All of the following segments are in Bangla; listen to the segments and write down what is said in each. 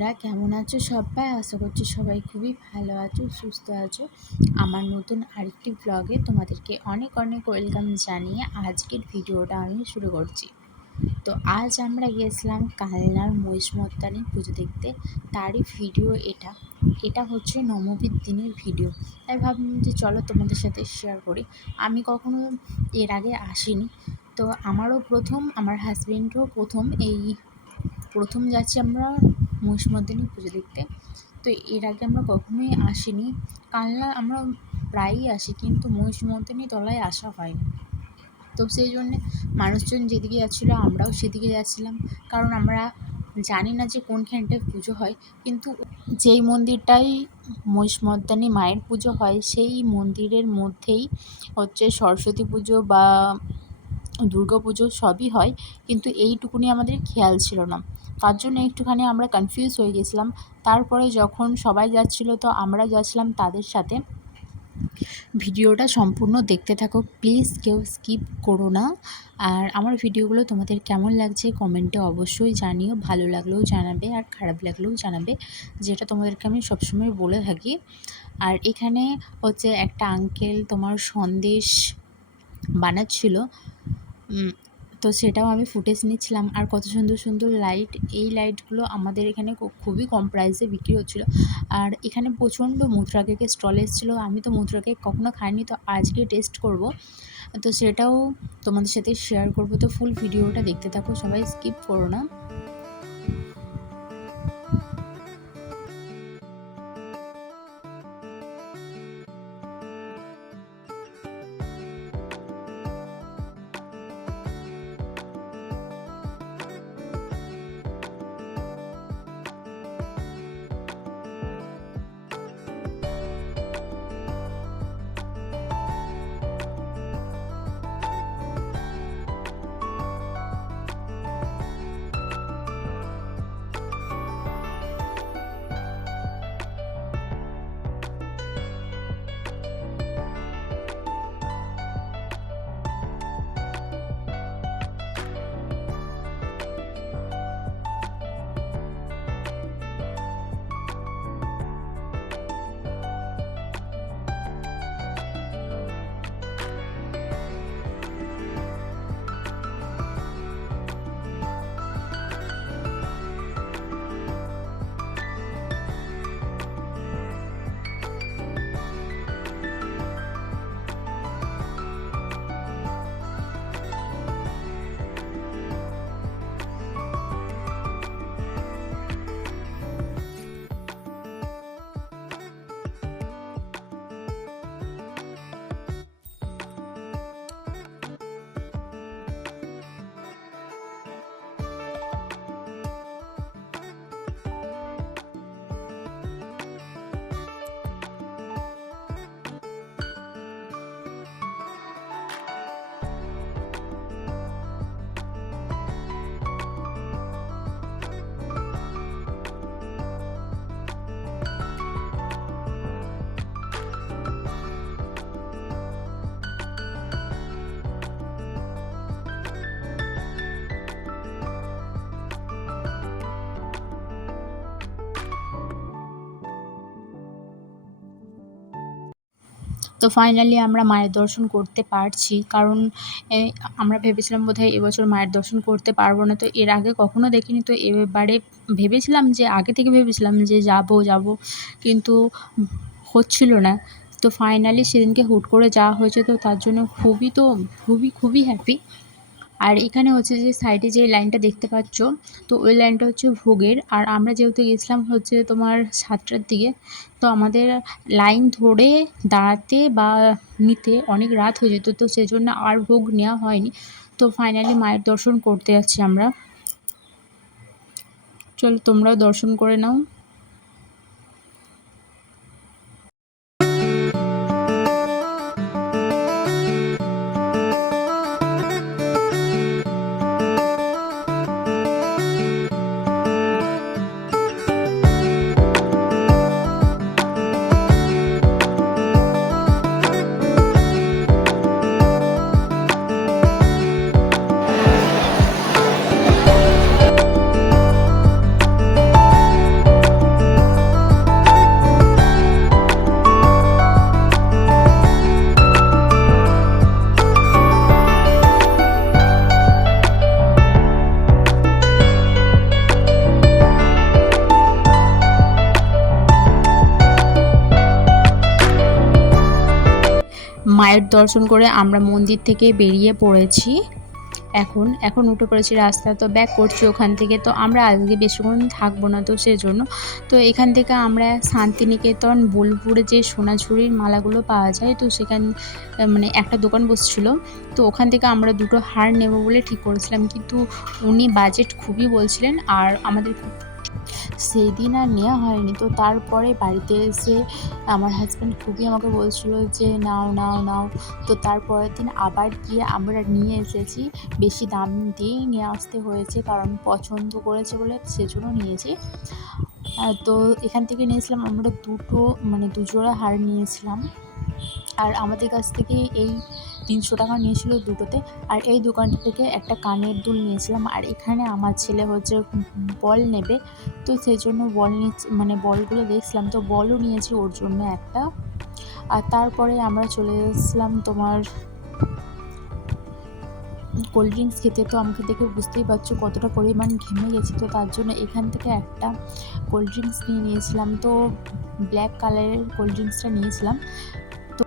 বন্ধুরা, কেমন আছো সবাই? আশা করছি সবাই খুবই ভালো আছো, সুস্থ আছো। আমার নতুন আরেকটি ব্লগে তোমাদেরকে অনেক অনেক ওয়েলকাম জানিয়ে আজকের ভিডিওটা আমি শুরু করছি। তো আজ আমরা গিয়েছিলাম কালনার মহিষমর্দিনী পুজো দেখতে, তারই ভিডিও এটা হচ্ছে নবমীর দিনের ভিডিও। তাই ভাবলাম যে চলো তোমাদের সাথে শেয়ার করি। আমি কখনো এর আগে আসিনি, তো আমারও প্রথম, আমার হাজবেন্ডও প্রথম যাচ্ছি আমরা মহিষমর্দিনী পুজো দেখতে। তো এর আগে আমরা কখনোই আসিনি। কালনা আমরা প্রায়ই আসি, কিন্তু মহিষমর্দিনী তলায় আসা হয়নি। তো সেই জন্যে মানুষজন যেদিকে যাচ্ছিলো আমরাও সেদিকে যাচ্ছিলাম, কারণ আমরা জানি না যে কোনখানটায় পুজো হয়। কিন্তু যেই মন্দিরটাই মহিষমর্দিনী মায়ের পুজো হয়, সেই মন্দিরের মধ্যেই হচ্ছে সরস্বতী পুজো বা দুর্গা পুজো সবই হয়, কিন্তু এইটুকুনি আমাদের খেয়াল ছিল না। তার জন্য একটুখানি আমরা কনফিউজ হয়ে গেছিলাম। তারপরে যখন সবাই যাচ্ছিলো, তো আমরা যাচ্ছিলাম তাদের সাথে। ভিডিওটা সম্পূর্ণ দেখতে থাকো প্লিজ, কেউ স্কিপ করো না। আর আমার ভিডিওগুলো তোমাদের কেমন লাগছে কমেন্টে অবশ্যই জানিও, ভালো লাগলেও জানাবে আর খারাপ লাগলেও জানাবে, যেটা তোমাদেরকে আমি সবসময় বলে থাকি। আর এখানে হচ্ছে একটা আঙ্কেল তোমার সন্দেশ বানাচ্ছিল, তো সেটাও আমি ফুটেজ নিচ্ছিলাম। আর কত সুন্দর সুন্দর লাইট, এই লাইটগুলো আমাদের এখানে খুবই কম প্রাইসে বিক্রি হচ্ছিলো। আর এখানে প্রচণ্ড মথুরা কেকের স্টল এসেছিলো। আমি তো মথুরা কেক কখনো খাইনি, তো আজকে টেস্ট করব, তো সেটাও তোমাদের সাথে শেয়ার করব। তো ফুল ভিডিওটা দেখতে থাকো, সবাই স্কিপ করো না। তো ফাইনালি আমরা মায়ের দর্শন করতে পারছি, কারণ আমরা ভেবেছিলাম বোধহয় এবছর মায়ের দর্শন করতে পারবো না। তো এর আগে কখনো দেখিনি, তো এবারে ভেবেছিলাম যে আগে থেকে ভেবেছিলাম যে যাব, কিন্তু হচ্ছিল না। তো ফাইনালি সেদিনকে হুট করে যাওয়া হয়েছে, তো তার জন্য খুবই হ্যাপি। আর এখানে হচ্ছে যে সাইডে যে লাইনটা দেখতে পাচ্ছ, তো ওই লাইনটা হচ্ছে ভোগের। আর আমরা যেহেতু গেছিলাম হচ্ছে তোমার 7টার দিকে, তো আমাদের লাইন ধরে দাঁড়াতে বা নিতে অনেক রাত হয়ে যেত, তো সেজন্য আর ভোগ নেওয়া হয়নি। তো ফাইনালি মায়ের দর্শন করতে যাচ্ছি আমরা। চলো তোমরাও দর্শন করে নাও। মায়ের দর্শন করে আমরা মন্দির থেকে বেরিয়ে পড়েছি। এখন উঠে পড়েছি রাস্তা, তো ব্যাক করছি ওখান থেকে। তো আমরা আজকে বেশিক্ষণ থাকবো না, তো সেজন্য তো এখান থেকে আমরা শান্তিনিকেতন বোলপুরে যে সোনাঝুরির মালাগুলো পাওয়া যায়, তো সেখান মানে একটা দোকান বসছিল, তো ওখান থেকে আমরা দুটো হার নেব বলে ঠিক করেছিলাম, কিন্তু উনি বাজেট খুবই বলছিলেন আর আমাদের সেই দিন আর নেওয়া হয়নি। তো তারপরে বাড়িতে এসে আমার হাজব্যান্ড খুবই আমাকে বলছিল যে নাও নাও নাও। তো তারপরের দিন আবার গিয়ে আমরা নিয়ে এসেছি, বেশি দাম দিয়েই নিয়ে আসতে হয়েছে, কারণ পছন্দ করেছে বলে সেজন্য নিয়েছি। তো এখান থেকে নিয়েছিলাম আমরা দুজোড়া হার নিয়েছিলাম, আর আমাদের কাছ থেকে এই 300 টাকা নিয়েছিল দুটোতে। আর এই দোকানটা থেকে একটা কানের দুল নিয়েছিলাম। আর এখানে আমার ছেলে হচ্ছে বল নেবে, তো সেই জন্য বল বলগুলো দেখছিলাম, তো বলও নিয়েছি ওর জন্য একটা। আর তারপরে আমরা চলে এসেছিলাম তোমার কোল্ড ড্রিঙ্কস খেতে। তো আমাকে দেখে বুঝতেই পারছো কতটা পরিমাণ ঘেমে গেছি, তো তার জন্য এখান থেকে একটা কোল্ড ড্রিঙ্কস নিয়েছিলাম। তো ব্ল্যাক কালারের কোল্ড ড্রিঙ্কসটা নিয়েছিলাম, তো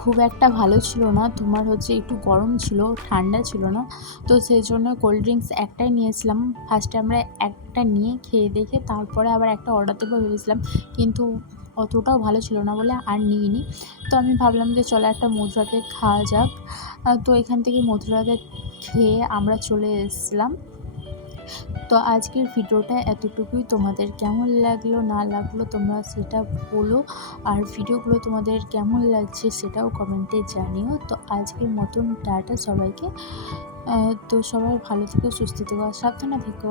খুব একটা ভালো ছিল না, তোমার হচ্ছে একটু গরম ছিল, ঠান্ডা ছিল না। তো সেই জন্য কোল্ড ড্রিঙ্কস একটাই নিয়েছিলাম। ফার্স্টে আমরা একটা নিয়ে খেয়ে দেখে তারপরে আবার একটা অর্ডার দেবো ভেবেছিলাম, কিন্তু অতটাও ভালো ছিল না বলে আর নিইনি। তো আমি ভাবলাম যে চলো একটা মধুরা কেক খাওয়া যাক। তো এখান থেকে মধুরা কেক খেয়ে আমরা চলে এসেছিলাম। তো আজকের ভিডিওটা এতটুকুই। তোমাদের কেমন লাগলো না লাগলো তোমরা সেটা বলো, আর ভিডিওগুলো তোমাদের কেমন লাগছে সেটাও কমেন্টে জানিও। তো আজকের মতন টাটা সবাইকে। তো সবাই ভালো থেকো, সুস্থ থেকো আর সাবধানে থেকো।